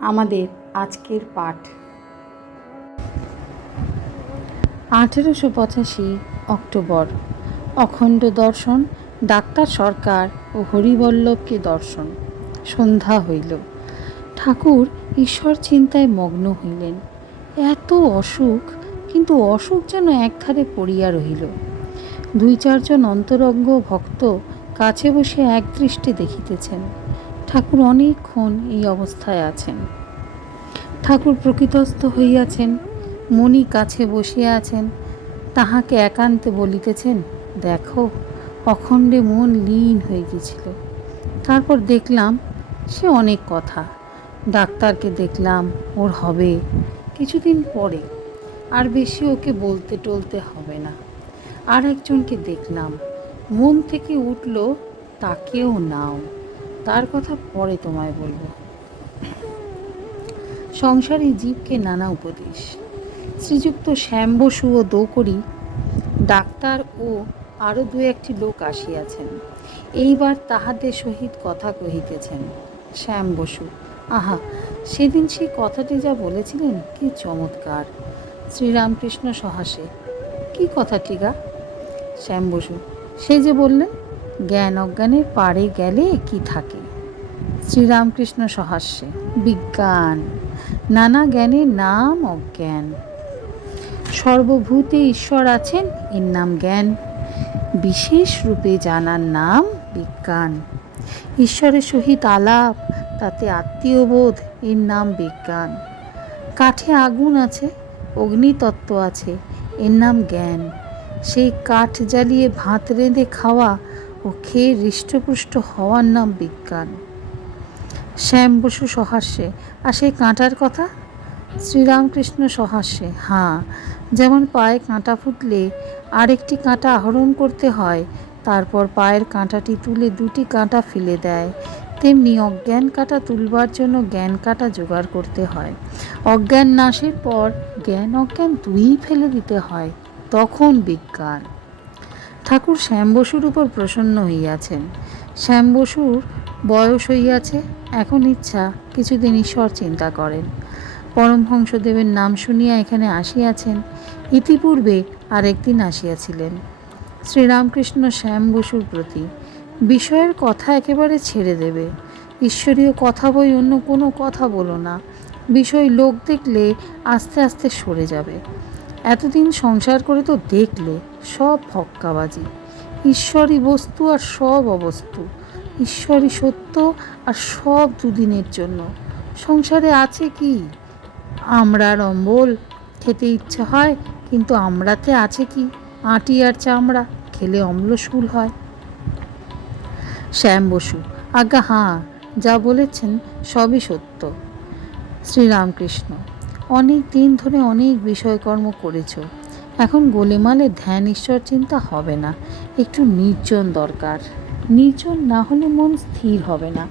আমাদের আজকের পাঠ। আঠেরোশো পঁচাশি অক্টোবর। অখণ্ড দর্শন, ডাক্তার সরকার ও হরিবল্লভকে দর্শন। সন্ধ্যা হইল। ঠাকুর ঈশ্বর চিন্তায় মগ্ন হইলেন। এত অসুখ, কিন্তু অসুখ যেন একধারে পড়িয়া রহিল। দুই চারজন অন্তরঙ্গ ভক্ত কাছে বসে একদৃষ্টে দেখিতেছেন। ঠাকুর অনেকক্ষণ এই অবস্থায় আছেন। ঠাকুর প্রকৃতস্থ হইয়াছেন, মণি কাছে বসিয়া আছেন, তাহাকে একান্তে বলিতেছেন, দেখো, অখণ্ডে মন লীন হয়ে গেছিল তারপর দেখলাম, সে অনেক কথা। ডাক্তারকে দেখলাম, ওর হবে কিছুদিন পরে। আর বেশি ওকে বলতে টলতে হবে না। আর একজনকে দেখলাম, মন থেকে উঠল, তাকেও নাও। তার কথা পরে তোমায় বলব। সংসারী জীবকে নানা উপদেশ। শ্রীযুক্ত শ্যাম বসু ও দৌকরি ডাক্তার ও আরও দু একটি লোক আসিয়াছেন। এইবার তাহাদের সহিত কথা কহিতেছেন শ্যাম বসু আহা, সেদিন সেই কথাটি যা বলেছিলেন কি চমৎকার। শ্রীরামকৃষ্ণ সহাসে, কি কথাটি গা শ্যাম বসু সে যে বললেন জ্ঞান অজ্ঞানের পারে গেলে কি থাকে? শ্রীরামকৃষ্ণ সহাস্যে, বিজ্ঞান, নানা জ্ঞানের নাম অজ্ঞান। সর্বভূতে ঈশ্বর আছেন, এর নাম জ্ঞান। বিশেষ রূপে জানার নাম বিজ্ঞান। ঈশ্বরের সহিত আলাপ, তাতে আত্মীয়বোধ, এর নাম বিজ্ঞান। কাঠে আগুন আছে, অগ্নিতত্ত্ব আছে, এর নাম জ্ঞান। সেই কাঠ জ্বালিয়ে ভাত রেঁধে খাওয়া খেয়ে হৃষ্টপুষ্ট হওয়ার নাম বিজ্ঞান। শ্যাম বসু সহাস্যে। আর সেই কাঁটার কথা? শ্রীরামকৃষ্ণ সহাস্যে। হাঁ, যেমন পায়ে কাঁটা ফুটলে আরেকটি কাঁটা আহরণ করতে হয়, তারপর পায়ের কাঁটাটি তুলে দুটি কাঁটা ফেলে দেয়। তেমনি অজ্ঞান কাঁটা তুলবার জন্য জ্ঞান কাঁটা জোগাড় করতে হয়। অজ্ঞান নাশের পর জ্ঞান অজ্ঞান দুই ফেলে দিতে হয়। তখন বিজ্ঞান। ঠাকুর শ্যাম বসুর উপর প্রসন্ন হইয়াছেন। শ্যাম বসুর বয়স হইয়াছে, এখন ইচ্ছা কিছুদিন ঈশ্বর চিন্তা করেন। পরমহংসদেবের নাম শুনিয়া এখানে আসিয়াছেন। ইতিপূর্বে আরেকদিন আসিয়াছিলেন। শ্রীরামকৃষ্ণ শ্যাম বসুর প্রতি বিষয়ের কথা একেবারে ছেড়ে দেবে। ঈশ্বরীয় কথা বই অন্য কোনো কথা বলো না। বিষয় লোক দেখলে আস্তে আস্তে সরে যাবে। এতদিন সংসার করে তো দেখলে সব ফক্কাবাজি ঈশ্বরই বস্তু আর সব অবস্তু। ঈশ্বরই সত্য আর সব দুদিনের জন্য। সংসারে আছে কি? আমরার অম্বল, খেতে ইচ্ছে হয়, কিন্তু আমরাতে আছে কি? আটি আর চামড়া, খেলে অম্লশূল হয়। শ্যাম বসু, আজ্ঞা হাঁ, যা বলেছেন সবই সত্য। শ্রীরামকৃষ্ণ অনেক দিন ধরে অনেক বিষয়কর্ম করেছ। এখন গোলেমালে ধ্যান ঈশ্বর চিন্তা হবে না। একটু নির্জন দরকার। নির্জন না হলে মন স্থির হবে না।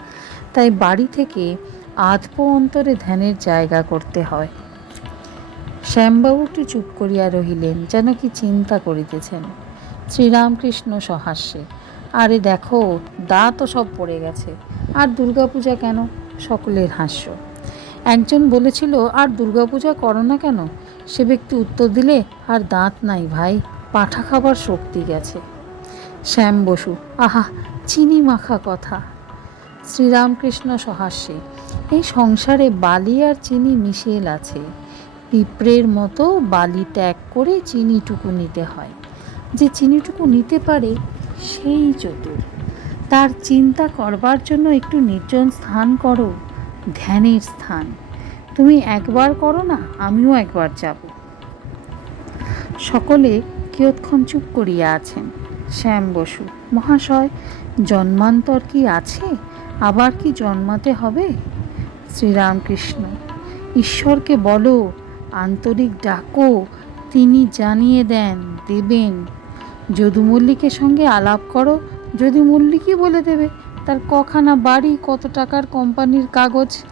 তাই বাড়ি থেকে আধপো অন্তরে ধ্যানের জায়গা করতে হয়। শ্যামবাবু একটু চুপ করিয়া রহিলেন, যেন কি চিন্তা করিতেছেন। শ্রীরামকৃষ্ণ সহাস্যে, আরে দেখো দা তো সব পড়ে গেছে। আর দুর্গাপূজা কেন? সকলের হাস্য। একজন বলেছিল, আর দুর্গাপূজা করো না কেন? সে ব্যক্তি উত্তর দিলে, আর দাঁত নাই ভাই, পাঠা খাবার শক্তি গেছে। শ্যাম বসু, আহা, চিনি মাখা কথা। শ্রীরামকৃষ্ণ সহাস্যে, এই সংসারে বালি আর চিনি মিশেল আছে। পিঁপড়ের মতো বালি ত্যাগ করে চিনিটুকু নিতে হয়। যে চিনিটুকু নিতে পারে, সেই চতুর। তার চিন্তা করবার জন্য একটু নির্জন স্থান করো, ধ্যানের স্থান। তুমি একবার করো না, আমিও একবার যাব। সকলে কিয়ৎক্ষণ চুপ করিয়া আছেন। শ্যাম বসু, মহাশয়, জন্মান্তর কি আছে? আবার কি জন্মাতে হবে? শ্রীরামকৃষ্ণ, ঈশ্বরকে বলো, আন্তরিক ডাকো, তিনি জানিয়ে দেন, দেবেন। যদু মল্লিকের সঙ্গে আলাপ করো, যদি মল্লিকই বলে দেবে, তার কখানা বাড়ি কত টাকার কোম্পানির কাগজ?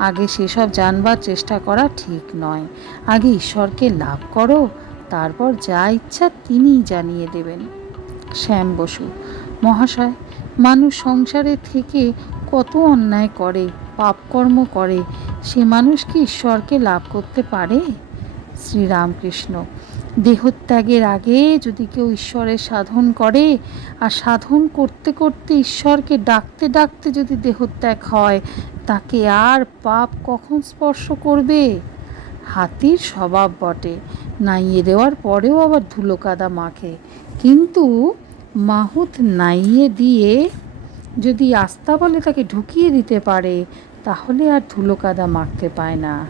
আগে সেসব জানবার চেষ্টা করা ঠিক নয়। আগে ঈশ্বরকে লাভ করো, তারপর যা ইচ্ছা তিনিই জানিয়ে দেবেন। শ্যাম বসু, মহাশয়, মানুষ সংসারে থেকে কত অন্যায় করে পাপকর্ম করে, সে মানুষ কি ঈশ্বরকে লাভ করতে পারে? শ্রীরামকৃষ্ণ দেহত্যাগের আগে যদি কেউ ঈশ্বরের সাধন করে, আর সাধন করতে করতে ঈশ্বরকে ডাকতে ডাকতে যদি দেহত্যাগ হয়, তাকে আর পাপ কখন স্পর্শ করবে? হাতির স্বভাব বটে। নাইয়ে দেওয়ার পরেও আবার ধুলো কাদা মাখে। কিন্তু মাহুত নাইয়ে দিয়ে যদি আস্থা বলে তাকে ঢুকিয়ে দিতে পারে, তাহলে আর ধুলো কাদা মাখতে পায় না।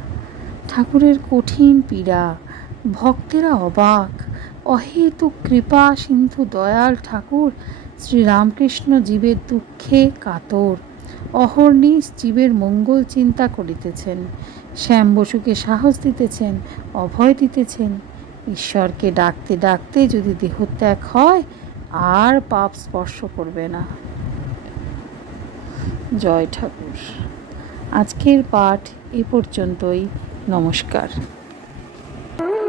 ঠাকুরের কঠিন পীড়া ভক্তেরা অবাক। অহেতুক কৃপা সিন্ধু দয়াল ঠাকুর, শ্রীরামকৃষ্ণ জীবের দুঃখে কাতর। অহর্নিশ জীবের মঙ্গল চিন্তা করিতেছেন। শ্যাম বসুকে সাহস দিতেছেন, অভয় দিতেছেন। ঈশ্বরকে ডাকতে ডাকতে যদি দেহত্যাগ হয়, আর পাপ স্পর্শ করবে না। জয় ঠাকুর। আজকের পাঠ এ পর্যন্তই। নমস্কার।